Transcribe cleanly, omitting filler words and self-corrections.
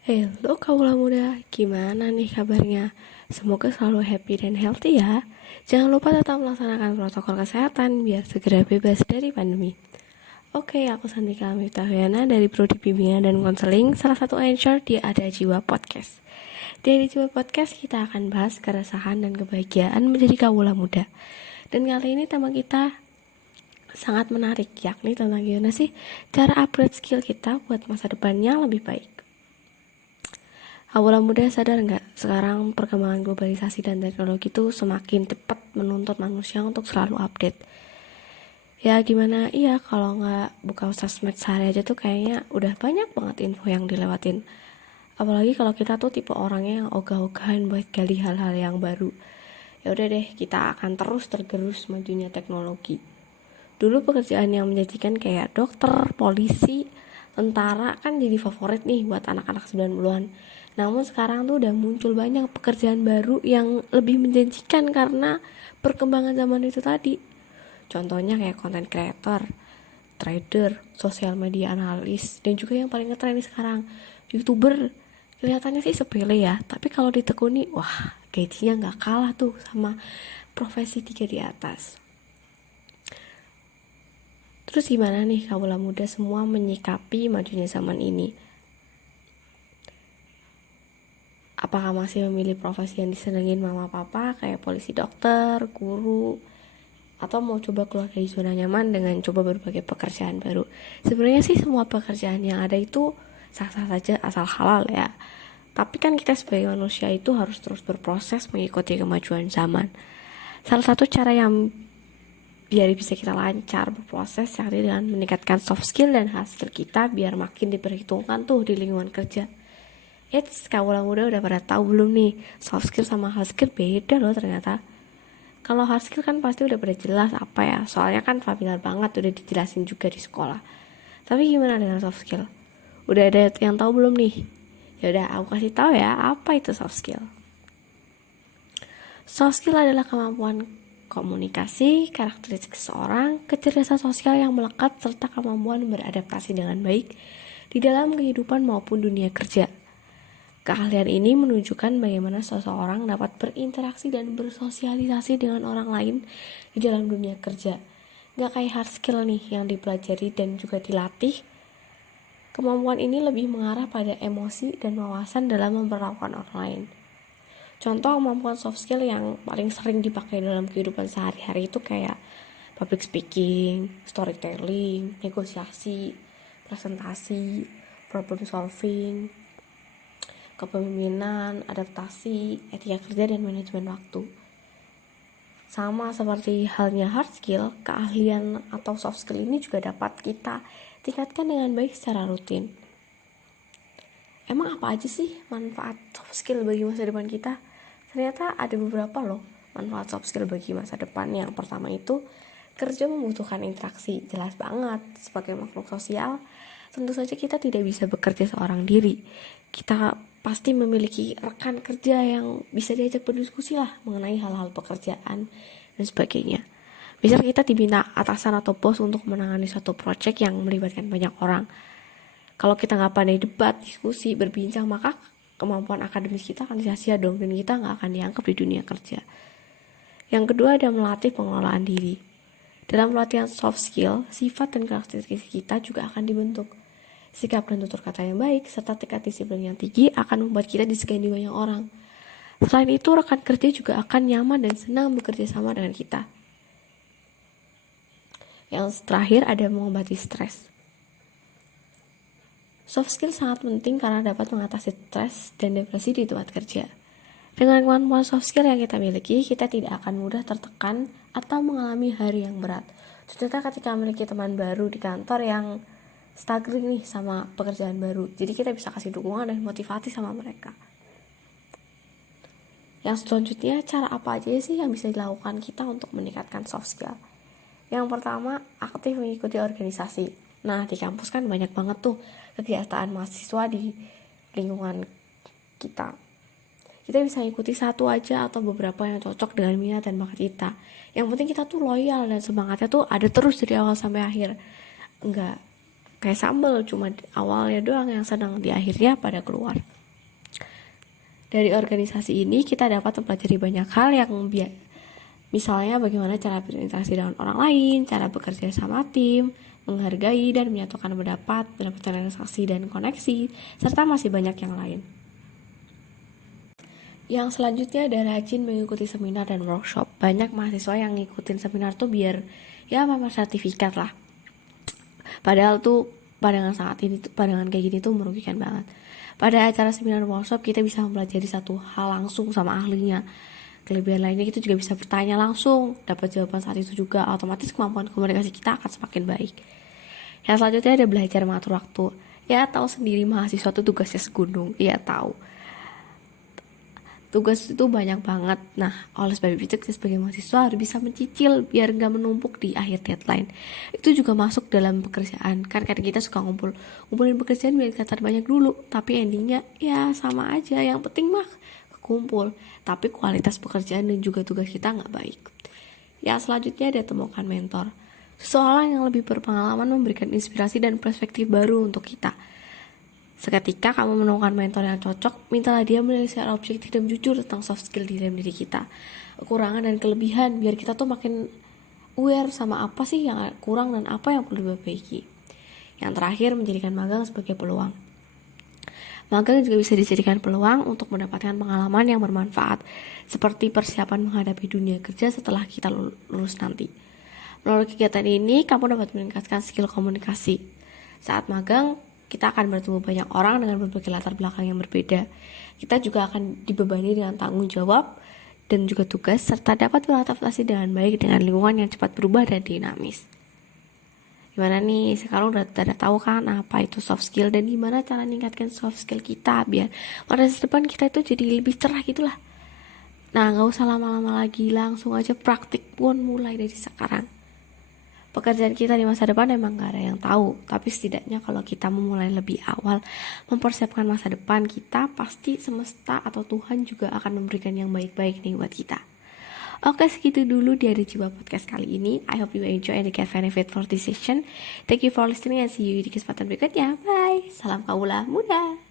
Halo kaula muda, gimana nih kabarnya? Semoga selalu happy dan healthy ya. Jangan lupa tetap melaksanakan protokol kesehatan biar segera bebas dari pandemi. Oke, aku Santika Miftahyana dari Prodi Bimbingan dan Konseling, salah satu anchor di Ada Jiwa Podcast. Di Ada Jiwa Podcast kita akan bahas keresahan dan kebahagiaan menjadi kaula muda. Dan kali ini tema kita sangat menarik, yakni tentang gimana sih cara upgrade skill kita buat masa depannya lebih baik. Awal muda sadar nggak sekarang perkembangan globalisasi dan teknologi itu semakin cepat menuntut manusia untuk selalu update. Ya gimana iya kalau nggak buka sosmed sehari aja tuh kayaknya udah banyak banget info yang dilewatin. Apalagi kalau kita tuh tipe orangnya yang ogah-ogahan buat gali hal-hal yang baru. Ya udah deh, kita akan terus tergerus majunya teknologi. Dulu pekerjaan yang menjanjikan kayak dokter, polisi, tentara kan jadi favorit nih buat anak-anak 90-an. Namun sekarang tuh udah muncul banyak pekerjaan baru yang lebih menjanjikan karena perkembangan zaman itu tadi. Contohnya kayak content creator, trader, social media analis, dan juga yang paling ngetren nih sekarang, YouTuber. Kelihatannya sih sepele ya, tapi kalau ditekuni, wah gajinya nggak kalah tuh sama profesi 3 di atas. Terus gimana nih kaula muda semua menyikapi majunya zaman ini? Apakah masih memilih profesi yang disenengin mama papa kayak polisi, dokter, guru, atau mau coba keluar dari zona nyaman dengan coba berbagai pekerjaan baru? Sebenarnya sih semua pekerjaan yang ada itu sah-sah saja asal halal ya. Tapi kan kita sebagai manusia itu harus terus berproses mengikuti kemajuan zaman. Salah satu cara yang biar bisa kita lancar berproses yakni dengan meningkatkan soft skill dan hard skill kita biar makin diperhitungkan tuh di lingkungan kerja. Kaula muda udah pada tahu belum nih, soft skill sama hard skill beda loh ternyata. Kalau hard skill kan pasti udah pada jelas apa ya, soalnya kan familiar banget udah dijelasin juga di sekolah. Tapi gimana dengan soft skill? Udah ada yang tahu belum nih? Ya udah aku kasih tahu ya, apa itu soft skill. Soft skill adalah kemampuan komunikasi, karakteristik seseorang, kecerdasan sosial yang melekat, serta kemampuan beradaptasi dengan baik di dalam kehidupan maupun dunia kerja. Keahlian ini menunjukkan bagaimana seseorang dapat berinteraksi dan bersosialisasi dengan orang lain di dalam dunia kerja. Gak kayak hard skill nih yang dipelajari dan juga dilatih. Kemampuan ini lebih mengarah pada emosi dan wawasan dalam memperlakukan orang lain. Contoh kemampuan soft skill yang paling sering dipakai dalam kehidupan sehari-hari itu kayak public speaking, storytelling, negosiasi, presentasi, problem solving, kepemimpinan, adaptasi, etika kerja, dan manajemen waktu. Sama seperti halnya hard skill, keahlian atau soft skill ini juga dapat kita tingkatkan dengan baik secara rutin. Emang apa aja sih manfaat soft skill bagi masa depan kita? Ternyata ada beberapa loh manfaat soft skill bagi masa depan. Yang pertama itu, kerja membutuhkan interaksi. Jelas banget, sebagai makhluk sosial, tentu saja kita tidak bisa bekerja seorang diri. Kita pasti memiliki rekan kerja yang bisa diajak berdiskusi lah mengenai hal-hal pekerjaan dan sebagainya. Misal kita diminta atasan atau bos untuk menangani suatu proyek yang melibatkan banyak orang. Kalau kita nggak pandai debat, diskusi, berbincang, maka kemampuan akademis kita akan sia-sia dong, dan kita nggak akan dianggap di dunia kerja. Yang kedua ada melatih pengelolaan diri. Dalam pelatihan soft skill, sifat dan karakteristik kita juga akan dibentuk. Sikap dan tutur kata yang baik, serta tingkat disiplin yang tinggi akan membuat kita disegani banyak orang. Selain itu, rekan kerja juga akan nyaman dan senang bekerja sama dengan kita. Yang terakhir ada mengobati stres. Soft skill sangat penting karena dapat mengatasi stres dan depresi di tempat kerja. Dengan kemampuan soft skill yang kita miliki, kita tidak akan mudah tertekan atau mengalami hari yang berat. Contohnya ketika memiliki teman baru di kantor yang struggling nih sama pekerjaan baru, jadi kita bisa kasih dukungan dan motivasi sama mereka. Yang selanjutnya, cara apa aja sih yang bisa dilakukan kita untuk meningkatkan soft skill? Yang pertama, aktif mengikuti organisasi. Nah, di kampus kan banyak banget tuh kegiatan mahasiswa di lingkungan kita. Kita bisa ikuti satu aja atau beberapa yang cocok dengan minat dan bakat kita. Yang penting kita tuh loyal dan semangatnya tuh ada terus dari awal sampai akhir. Enggak kayak sambal, cuma awalnya doang yang senang, di akhirnya pada keluar. Dari organisasi ini kita dapat mempelajari banyak hal yang misalnya bagaimana cara berinteraksi dengan orang lain, cara bekerja sama tim, menghargai dan menyatukan pendapat, mendapatkan transaksi dan koneksi, serta masih banyak yang lain. Yang selanjutnya adalah rajin mengikuti seminar dan workshop. Banyak mahasiswa yang ngikutin seminar tuh biar ya memang sertifikat lah. Padahal tuh pandangan kayak gini tuh merugikan banget. Pada acara seminar workshop kita bisa mempelajari satu hal langsung sama ahlinya. Kelebihan lainnya kita juga bisa bertanya langsung, dapat jawaban saat itu juga, otomatis kemampuan komunikasi kita akan semakin baik. Yang selanjutnya ada belajar mengatur waktu. Ya tahu sendiri mahasiswa tuh tugasnya segunung, ya tahu. Tugas itu banyak banget. Nah, oleh sebab itu kita sebagai mahasiswa harus bisa mencicil biar nggak menumpuk di akhir deadline. Itu juga masuk dalam pekerjaan. Kan kadang kita suka ngumpulin pekerjaan biar kelihatan banyak dulu, tapi endingnya ya sama aja. Yang penting mah kekumpul, tapi kualitas pekerjaan dan juga tugas kita nggak baik. Ya selanjutnya ada temukan mentor. Seseorang yang lebih berpengalaman memberikan inspirasi dan perspektif baru untuk kita. Seketika kamu menemukan mentor yang cocok, mintalah dia menilai secara objektif dan jujur tentang soft skill di dalam diri kita, kekurangan dan kelebihan, biar kita tuh makin aware sama apa sih yang kurang dan apa yang perlu diperbaiki. Yang terakhir, menjadikan magang sebagai peluang. Magang juga bisa dijadikan peluang untuk mendapatkan pengalaman yang bermanfaat, seperti persiapan menghadapi dunia kerja setelah kita lulus nanti. Melalui kegiatan ini, kamu dapat meningkatkan skill komunikasi. Saat magang, kita akan bertemu banyak orang dengan berbagai latar belakang yang berbeda. Kita juga akan dibebani dengan tanggung jawab dan juga tugas, serta dapat beradaptasi dengan baik dengan lingkungan yang cepat berubah dan dinamis. Gimana nih, sekarang udah tahu kan apa itu soft skill dan gimana cara meningkatkan soft skill kita biar pada masa depan kita itu jadi lebih cerah gitulah. Nah, gak usah lama-lama lagi, langsung aja praktik pun mulai dari sekarang. Pekerjaan kita di masa depan emang gak ada yang tahu, tapi setidaknya kalau kita memulai lebih awal mempersiapkan masa depan kita, pasti semesta atau Tuhan juga akan memberikan yang baik-baik nih buat kita. Oke, segitu dulu dari Jiwa Podcast kali ini. I hope you enjoy and get benefit for this session. Thank you for listening and see you di kesempatan berikutnya. Bye. Salam kaula muda.